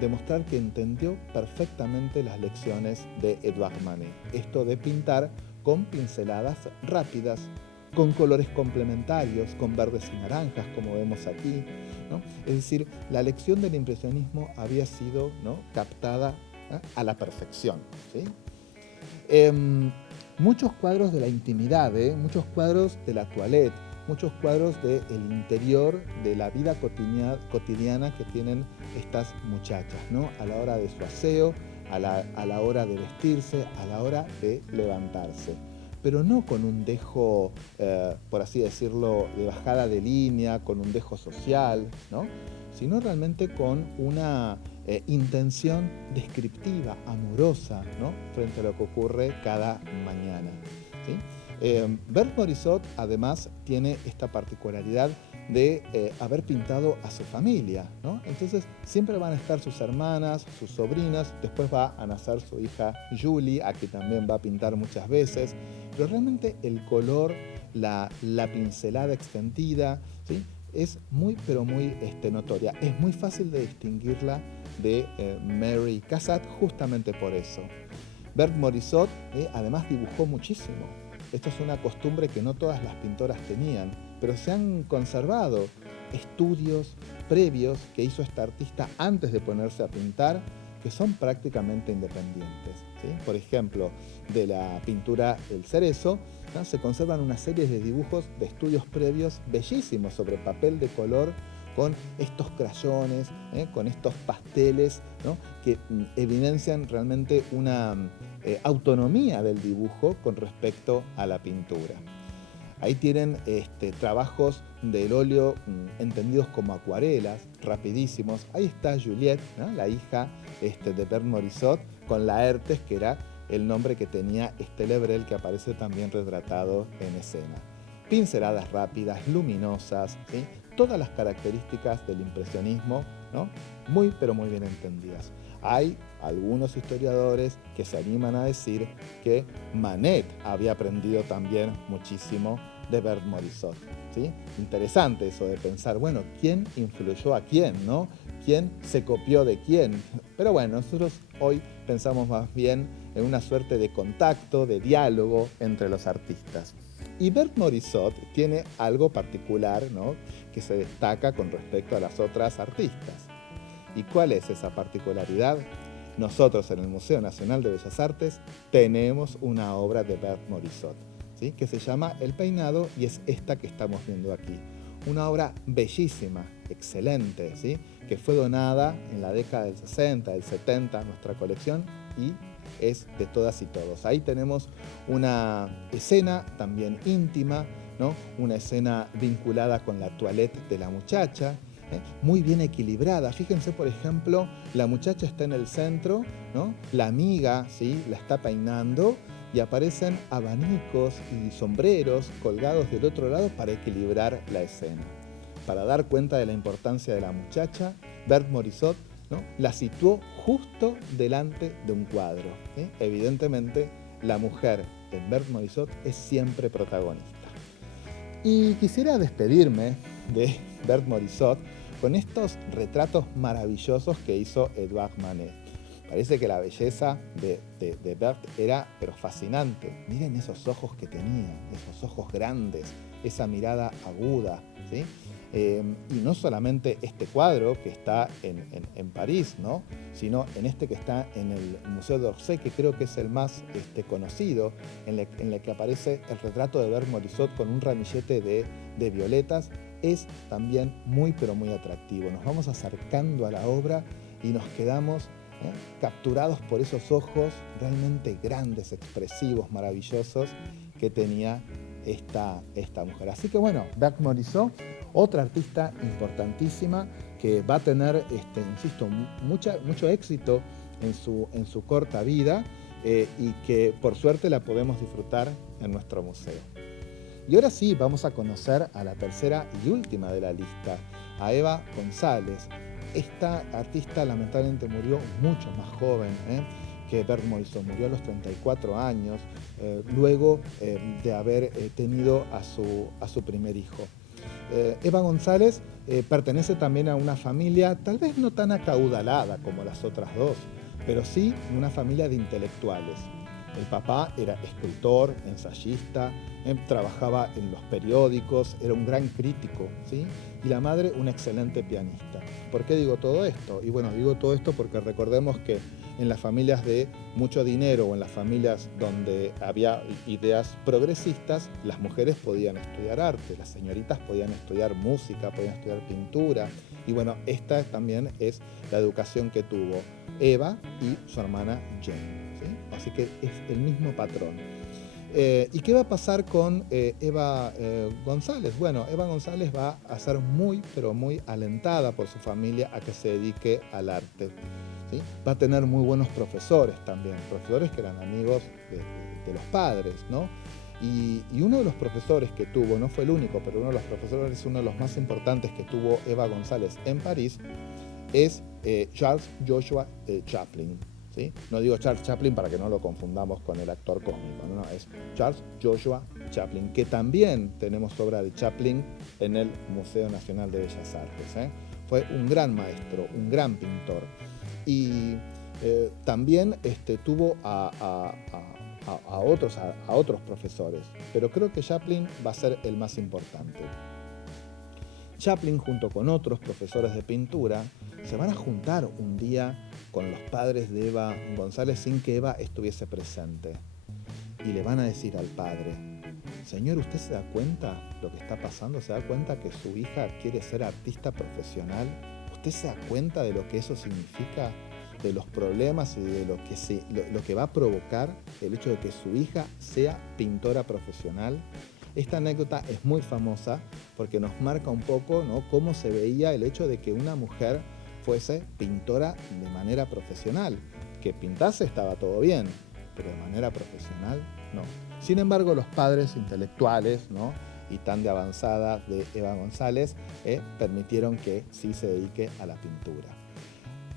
demostrar que entendió perfectamente las lecciones de Edouard Manet. Esto de pintar con pinceladas rápidas, con colores complementarios, con verdes y naranjas, como vemos aquí, ¿no? Es decir, la lección del impresionismo había sido, ¿no?, captada a la perfección, ¿sí? Muchos cuadros de la intimidad, muchos cuadros de la toilette, muchos cuadros del interior de la vida cotidiana que tienen estas muchachas, ¿no?, a la hora de su aseo, a la hora de vestirse, a la hora de levantarse. Pero no con un dejo, por así decirlo, de bajada de línea, con un dejo social, ¿no?, sino realmente con una intención descriptiva, amorosa, ¿no?, frente a lo que ocurre cada mañana, ¿sí? Berthe Morisot además tiene esta particularidad de haber pintado a su familia, ¿no? Entonces siempre van a estar sus hermanas, sus sobrinas, después va a nacer su hija Julie, a quien también va a pintar muchas veces, pero realmente el color, la pincelada extendida, ¿sí?, es muy pero muy notoria. Es muy fácil de distinguirla de Mary Cassatt justamente por eso. Berthe Morisot además dibujó muchísimo. Esto es una costumbre que no todas las pintoras tenían, pero se han conservado estudios previos que hizo esta artista antes de ponerse a pintar, que son prácticamente independientes, ¿sí? Por ejemplo, de la pintura El Cerezo, ¿no?, se conservan una serie de dibujos de estudios previos bellísimos sobre papel de color, con estos crayones, con estos pasteles, ¿no?, que evidencian realmente una autonomía del dibujo con respecto a la pintura. Ahí tienen trabajos del óleo entendidos como acuarelas, rapidísimos. Ahí está Juliette, ¿no?, la hija de Berthe Morisot, con Laertes, que era el nombre que tenía Lebrel, que aparece también retratado en escena. Pinceladas rápidas, luminosas, ¿sí?, todas las características del impresionismo, ¿no?, muy pero muy bien entendidas. Hay algunos historiadores que se animan a decir que Manet había aprendido también muchísimo de Berthe Morisot, ¿sí? Interesante eso de pensar, bueno, ¿quién influyó a quién, no? ¿Quién se copió de quién? Pero bueno, nosotros hoy pensamos más bien en una suerte de contacto, de diálogo entre los artistas. Y Berthe Morisot tiene algo particular, ¿no?, que se destaca con respecto a las otras artistas. ¿Y cuál es esa particularidad? Nosotros en el Museo Nacional de Bellas Artes tenemos una obra de Berthe Morisot, ¿sí?, que se llama El Peinado, y es esta que estamos viendo aquí. Una obra bellísima, excelente, ¿sí?, que fue donada en la década del 60, del 70 a nuestra colección y es de todas y todos. Ahí tenemos una escena también íntima, ¿no?, una escena vinculada con la toilette de la muchacha, muy bien equilibrada. Fíjense, por ejemplo, la muchacha está en el centro, ¿no?, la amiga, ¿sí?, la está peinando y aparecen abanicos y sombreros colgados del otro lado para equilibrar la escena. Para dar cuenta de la importancia de la muchacha, Berthe Morisot, ¿no?, la situó justo delante de un cuadro, ¿sí? Evidentemente, la mujer en Berthe Morisot es siempre protagonista. Y quisiera despedirme de Berthe Morisot con estos retratos maravillosos que hizo Edouard Manet. Parece que la belleza de Berthe era pero fascinante. Miren esos ojos que tenía, esos ojos grandes, esa mirada aguda, ¿sí? Y no solamente este cuadro que está en París, ¿no?, sino en este que está en el Museo d'Orsay, que creo que es el más conocido, en el que aparece el retrato de Berthe Morisot con un ramillete de violetas. Es también muy pero muy atractivo. Nos vamos acercando a la obra y nos quedamos capturados por esos ojos realmente grandes, expresivos, maravillosos que tenía esta mujer. Así que bueno, Berthe Morisot, otra artista importantísima que va a tener, insisto, mucho éxito en su corta vida y que por suerte la podemos disfrutar en nuestro museo. Y ahora sí, vamos a conocer a la tercera y última de la lista, a Eva González. Esta artista lamentablemente murió mucho más joven que Berthe Morisot, murió a los 34 años, luego de haber tenido a su primer hijo. Eva González pertenece también a una familia tal vez no tan acaudalada como las otras dos, pero sí una familia de intelectuales. El papá era escritor, ensayista, trabajaba en los periódicos, era un gran crítico, ¿sí? Y la madre una excelente pianista. ¿Por qué digo todo esto? Y bueno, digo todo esto porque recordemos que en las familias de mucho dinero o en las familias donde había ideas progresistas, las mujeres podían estudiar arte, las señoritas podían estudiar música, podían estudiar pintura. Y bueno, esta también es la educación que tuvo Eva y su hermana Jane. Así que es el mismo patrón. ¿Y qué va a pasar con Eva González? Bueno, Eva González va a ser muy, pero muy alentada por su familia a que se dedique al arte. ¿Sí? Va a tener muy buenos profesores también, profesores que eran amigos de los padres, ¿no? Y uno de los profesores que tuvo, no fue el único, pero uno de los profesores, uno de los más importantes que tuvo Eva González en París, es Charles Joshua Chaplin. ¿Sí? No digo Charles Chaplin para que no lo confundamos con el actor cósmico, no, es Charles Joshua Chaplin, que también tenemos obra de Chaplin en el Museo Nacional de Bellas Artes. Fue un gran maestro, un gran pintor. Y también tuvo a otros profesores, pero creo que Chaplin va a ser el más importante. Chaplin, junto con otros profesores de pintura, se van a juntar un día con los padres de Eva González sin que Eva estuviese presente. Y le van a decir al padre: señor, ¿usted se da cuenta lo que está pasando? ¿Se da cuenta que su hija quiere ser artista profesional? ¿Usted se da cuenta de lo que eso significa? De los problemas y de lo que va a provocar el hecho de que su hija sea pintora profesional. Esta anécdota es muy famosa porque nos marca un poco, ¿no?, cómo se veía el hecho de que una mujer fuese pintora de manera profesional. Que pintase estaba todo bien, pero de manera profesional no. Sin embargo, los padres intelectuales, ¿no?, y tan de avanzada de Eva González permitieron que sí se dedique a la pintura.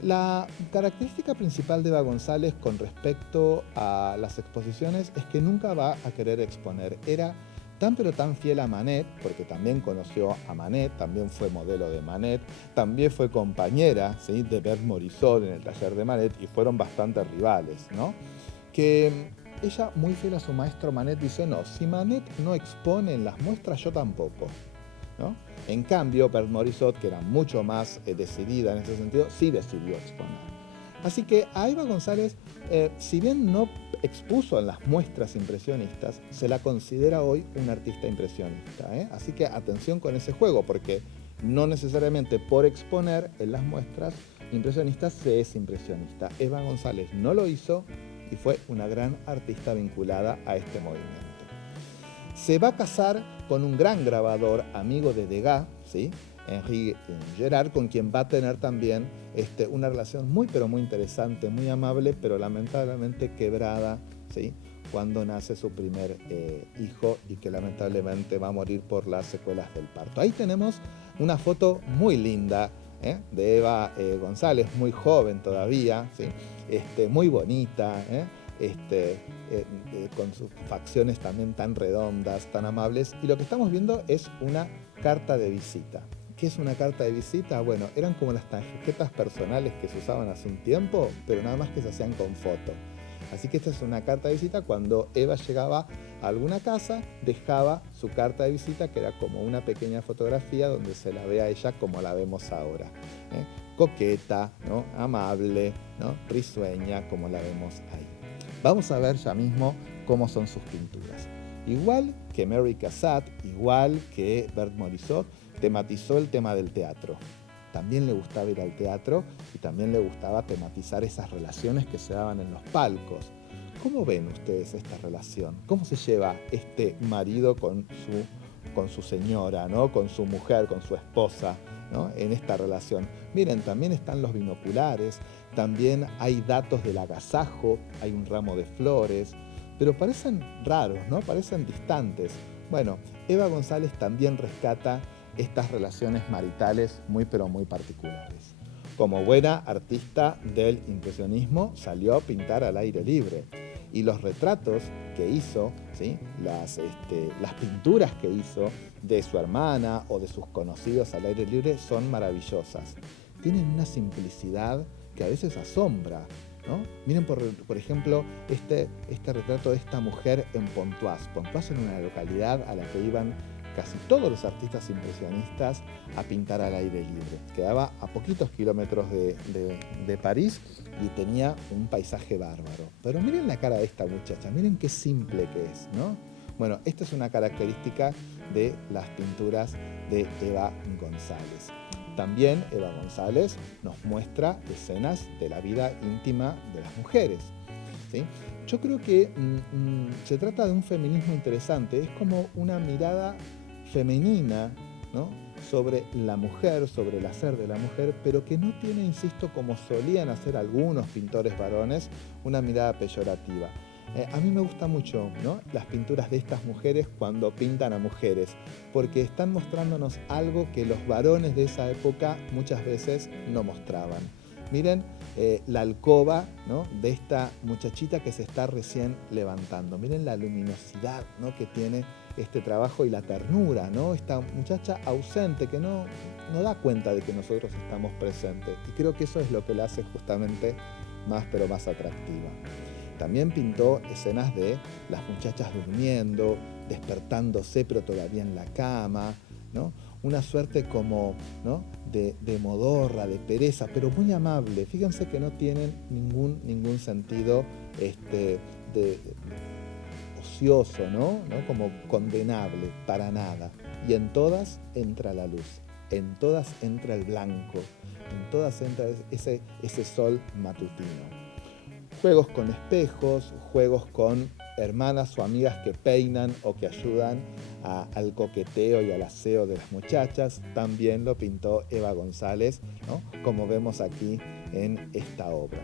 La característica principal de Eva González con respecto a las exposiciones es que nunca va a querer exponer. Era tan pero tan fiel a Manet, porque también conoció a Manet, también fue modelo de Manet, también fue compañera, ¿sí?, de Berthe Morisot en el taller de Manet y fueron bastante rivales, ¿no? Que ella, muy fiel a su maestro Manet, dice: no, si Manet no expone en las muestras, yo tampoco, ¿no? En cambio, Berthe Morisot, que era mucho más decidida en ese sentido, sí decidió exponer. Así que a Eva González, si bien no expuso en las muestras impresionistas, se la considera hoy una artista impresionista. Así que atención con ese juego, porque no necesariamente por exponer en las muestras impresionistas se es impresionista. Eva González no lo hizo y fue una gran artista vinculada a este movimiento. Se va a casar con un gran grabador, amigo de Degas, ¿sí?, Henri Gerard, con quien va a tener también una relación muy pero muy interesante, muy amable, pero lamentablemente quebrada, ¿sí?, cuando nace su primer hijo y que lamentablemente va a morir por las secuelas del parto. Ahí tenemos una foto muy linda de Eva González, muy joven todavía, ¿sí?, muy bonita, con sus facciones también tan redondas, tan amables. Y lo que estamos viendo es una carta de visita. ¿Qué es una carta de visita? Bueno, eran como las tarjetas personales que se usaban hace un tiempo, pero nada más que se hacían con foto. Así que esta es una carta de visita. Cuando Eva llegaba a alguna casa, dejaba su carta de visita, que era como una pequeña fotografía donde se la ve a ella como la vemos ahora. Coqueta, ¿no?, amable, ¿no?, risueña, como la vemos ahí. Vamos a ver ya mismo cómo son sus pinturas. Igual que Mary Cassatt, igual que Berthe Morisot, tematizó el tema del teatro. también le gustaba ir al teatro y también le gustaba tematizar esas relaciones que se daban en los palcos. ¿Cómo ven ustedes esta relación? ¿Cómo se lleva este marido con su señora, ¿no? Con su mujer, con su esposa, ¿no? En esta relación? Miren, también están los binoculares, también hay datos del agasajo, hay un ramo de flores, pero parecen raros, ¿no? Parecen distantes. Bueno, Eva González también rescata estas relaciones maritales muy pero muy particulares. Como buena artista del impresionismo, salió a pintar al aire libre. Y los retratos que hizo, ¿sí? Las pinturas que hizo de su hermana o de sus conocidos al aire libre son maravillosas. Tienen una simplicidad que a veces asombra, ¿no? Miren, por ejemplo, este retrato de esta mujer en Pontoise. Pontoise era una localidad a la que iban casi todos los artistas impresionistas a pintar al aire libre. Quedaba a poquitos kilómetros de París y tenía un paisaje bárbaro. Pero miren la cara de esta muchacha, miren qué simple que es, ¿no? Bueno, esta es una característica de las pinturas de Eva González. También Eva González nos muestra escenas de la vida íntima de las mujeres, ¿sí? Yo creo que se trata de un feminismo interesante, es como una mirada femenina, ¿no? Sobre la mujer, sobre el hacer de la mujer, pero que no tiene, insisto, como solían hacer algunos pintores varones, una mirada peyorativa. A mí me gusta mucho, ¿no? Las pinturas de estas mujeres cuando pintan a mujeres, porque están mostrándonos algo que los varones de esa época muchas veces no mostraban. Miren la alcoba, ¿no? De esta muchachita que se está recién levantando. Miren la luminosidad, ¿no? Que tiene este trabajo y la ternura, ¿no? Esta muchacha ausente que no da cuenta de que nosotros estamos presentes. Y creo que eso es lo que la hace justamente más pero más atractiva. También pintó escenas de las muchachas durmiendo, despertándose pero todavía en la cama, ¿no? Una suerte como, ¿no? de modorra, de pereza, pero muy amable. Fíjense que no tienen ningún sentido de ocioso, ¿no? Como condenable, para nada. Y en todas entra la luz, en todas entra el blanco, en todas entra ese sol matutino. Juegos con espejos, juegos con hermanas o amigas que peinan o que ayudan al coqueteo y al aseo de las muchachas, también lo pintó Eva González, ¿no? Como vemos aquí en esta obra.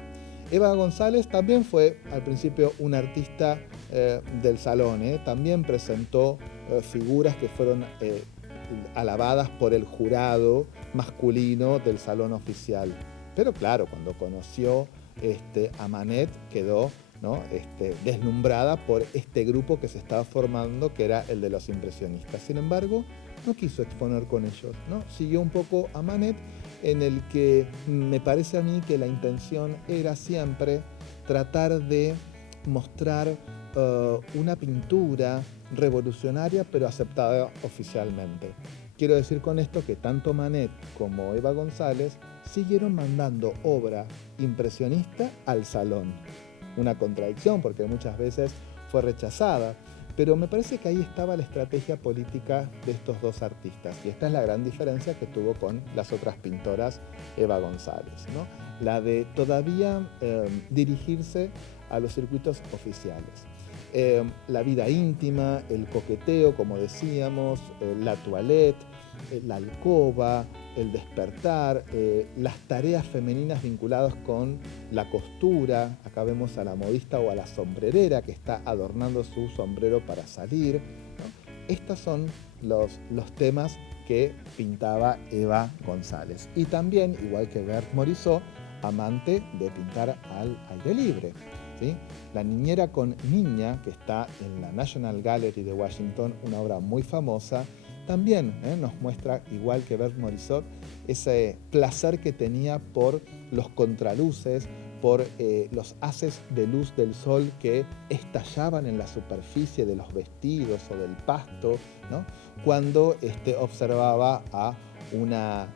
Eva González también fue al principio una artista del salón, también presentó figuras que fueron alabadas por el jurado masculino del salón oficial. Pero claro, cuando conoció a Manet quedó, ¿no? Deslumbrada por este grupo que se estaba formando, que era el de los impresionistas. Sin embargo, no quiso exponer con ellos, ¿no? Siguió un poco a Manet, en el que me parece a mí que la intención era siempre tratar de mostrar una pintura revolucionaria pero aceptada oficialmente. Quiero decir con esto que tanto Manet como Eva González siguieron mandando obra impresionista al salón. Una contradicción porque muchas veces fue rechazada, pero me parece que ahí estaba la estrategia política de estos dos artistas, y esta es la gran diferencia que tuvo con las otras pintoras Eva González, ¿no? La de todavía dirigirse a los circuitos oficiales. La vida íntima, el coqueteo, como decíamos, la toilette, la alcoba, el despertar, las tareas femeninas vinculadas con la costura. Acá vemos a la modista o a la sombrerera que está adornando su sombrero para salir, ¿no? Estos son los temas que pintaba Eva González. Y también, igual que Berthe Morisot, amante de pintar al aire libre, ¿sí? La niñera con niña, que está en la National Gallery de Washington, una obra muy famosa, también nos muestra, igual que Berthe Morisot, ese placer que tenía por los contraluces, por los haces de luz del sol que estallaban en la superficie de los vestidos o del pasto, ¿no? Cuando observaba a una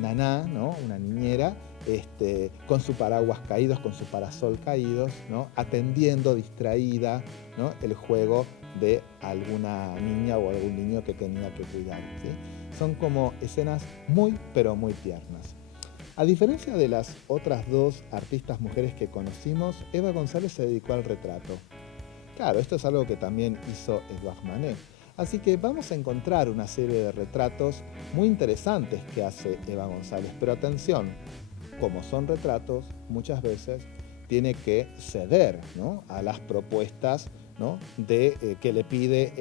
naná, ¿no? Una niñera, con su paraguas caídos, con su parasol caídos, ¿no? Atendiendo distraída, ¿no? El juego de alguna niña o algún niño que tenía que cuidar, ¿sí? Son como escenas muy, pero muy tiernas. A diferencia de las otras dos artistas mujeres que conocimos, Eva González se dedicó al retrato. Claro, esto es algo que también hizo Edouard Manet. Así que vamos a encontrar una serie de retratos muy interesantes que hace Eva González. Pero atención, como son retratos, muchas veces tiene que ceder, ¿no?, a las propuestas, ¿no?, que le pide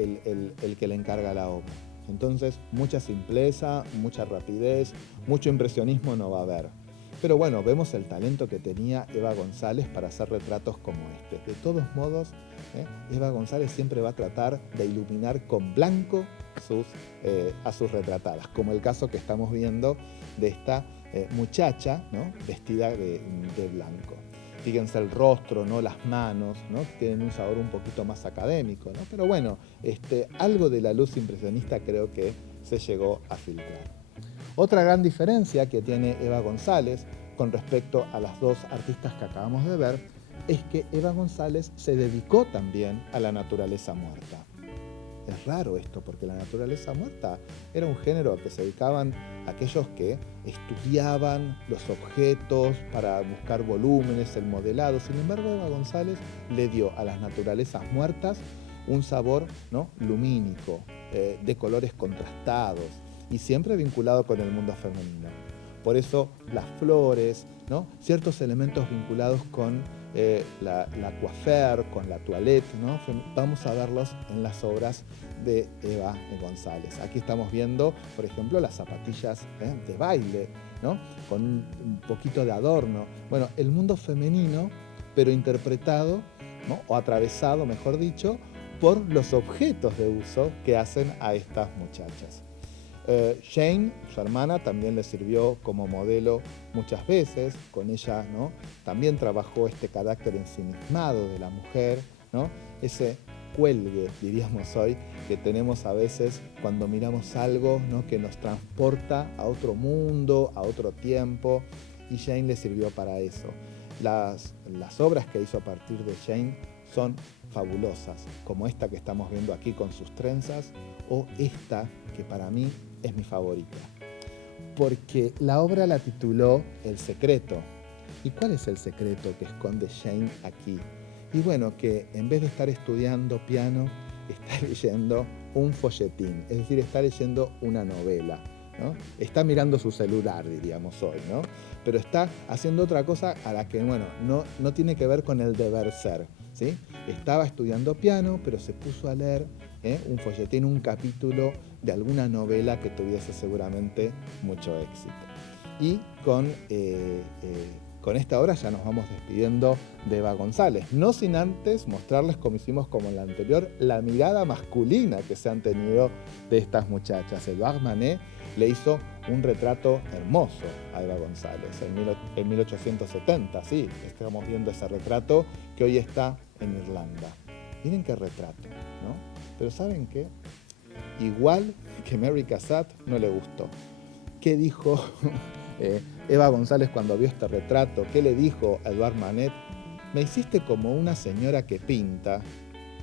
el que le encarga la obra. Entonces, mucha simpleza, mucha rapidez, mucho impresionismo no va a haber. Pero bueno, vemos el talento que tenía Eva González para hacer retratos como este. De todos modos, Eva González siempre va a tratar de iluminar con blanco a sus retratadas, como el caso que estamos viendo de esta muchacha, ¿no?, vestida de blanco. Fíjense el rostro, ¿no?, las manos, ¿no?, tienen un sabor un poquito más académico, ¿no? Pero bueno, algo de la luz impresionista creo que se llegó a filtrar. Otra gran diferencia que tiene Eva González con respecto a las dos artistas que acabamos de ver es que Eva González se dedicó también a la naturaleza muerta. Es raro esto, porque la naturaleza muerta era un género que se dedicaban aquellos que estudiaban los objetos para buscar volúmenes, el modelado. Sin embargo, Eva González le dio a las naturalezas muertas un sabor, ¿no?, lumínico, de colores contrastados y siempre vinculado con el mundo femenino. Por eso las flores, ¿no?, ciertos elementos vinculados con la coiffure, con la toilette, ¿no?, vamos a verlos en las obras de Eva González. Aquí estamos viendo, por ejemplo, las zapatillas de baile, ¿no?, con un poquito de adorno. Bueno, el mundo femenino, pero interpretado, ¿no?, o atravesado, mejor dicho, por los objetos de uso que hacen a estas muchachas. Jane, su hermana, también le sirvió como modelo muchas veces. Con ella, ¿no?, también trabajó este carácter ensimismado de la mujer, ¿no?, ese cuelgue, diríamos hoy, que tenemos a veces cuando miramos algo, ¿no?, que nos transporta a otro mundo, a otro tiempo, y Jane le sirvió para eso. Las obras que hizo a partir de Jane son fabulosas, como esta que estamos viendo aquí con sus trenzas, o esta que para mí es mi favorita, porque la obra la tituló El secreto. ¿Y cuál es el secreto que esconde Jane aquí? Y bueno, que en vez de estar estudiando piano, está leyendo un folletín, es decir, está leyendo una novela, ¿no? Está mirando su celular, diríamos hoy, ¿no? Pero está haciendo otra cosa a la que, bueno, no tiene que ver con el deber ser, ¿sí? Estaba estudiando piano, pero se puso a leer un folletín, un capítulo de alguna novela que tuviese seguramente mucho éxito. Y con esta obra ya nos vamos despidiendo de Eva González, no sin antes mostrarles, como hicimos como en la anterior, la mirada masculina que se han tenido de estas muchachas. Edouard Manet le hizo un retrato hermoso a Eva González en 1870, sí, estamos viendo ese retrato que hoy está en Irlanda. Miren qué retrato, ¿no? Pero ¿saben qué? Igual que Mary Cassatt, no le gustó. ¿Qué dijo Eva González cuando vio este retrato? ¿Qué le dijo a Edouard Manet? Me hiciste como una señora que pinta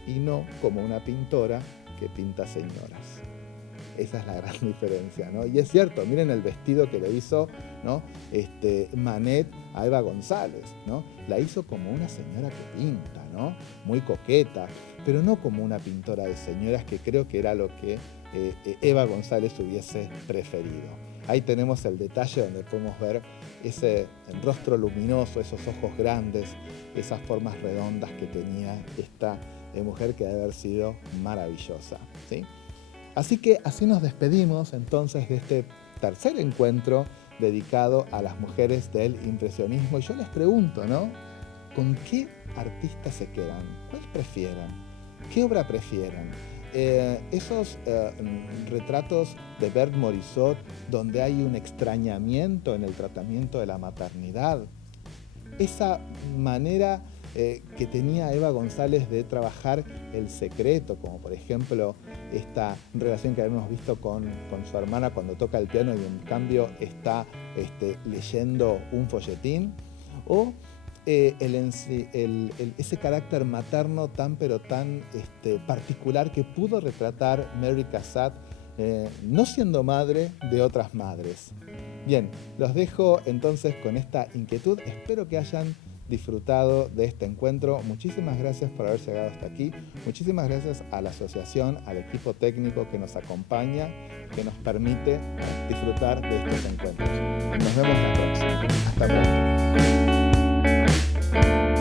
y no como una pintora que pinta señoras. Esa es la gran diferencia, ¿no? Y es cierto, miren el vestido que le hizo, ¿no?, Manet a Eva González, ¿no? La hizo como una señora que pinta, ¿no?, muy coqueta, pero no como una pintora de señoras, que creo que era lo que Eva González hubiese preferido. Ahí tenemos el detalle donde podemos ver ese rostro luminoso, esos ojos grandes, esas formas redondas que tenía esta mujer, que debe haber sido maravillosa, ¿sí? Así que así nos despedimos entonces de este tercer encuentro dedicado a las mujeres del impresionismo. Y yo les pregunto, ¿no?, ¿con qué artistas se quedan? ¿Cuál prefieren? ¿Qué obra prefieren? Esos retratos de Berthe Morisot, donde hay un extrañamiento en el tratamiento de la maternidad. Esa manera que tenía Eva González de trabajar el secreto, como por ejemplo esta relación que habíamos visto con su hermana cuando toca el piano y en cambio está leyendo un folletín, o ese carácter materno tan particular que pudo retratar Mary Cassatt no siendo madre de otras madres. Bien, los dejo entonces con esta inquietud. Espero que hayan disfrutado de este encuentro. Muchísimas gracias por haber llegado hasta aquí. Muchísimas gracias a la asociación, al equipo técnico que nos acompaña, que nos permite disfrutar de estos encuentros. Nos vemos la próxima. Hasta pronto.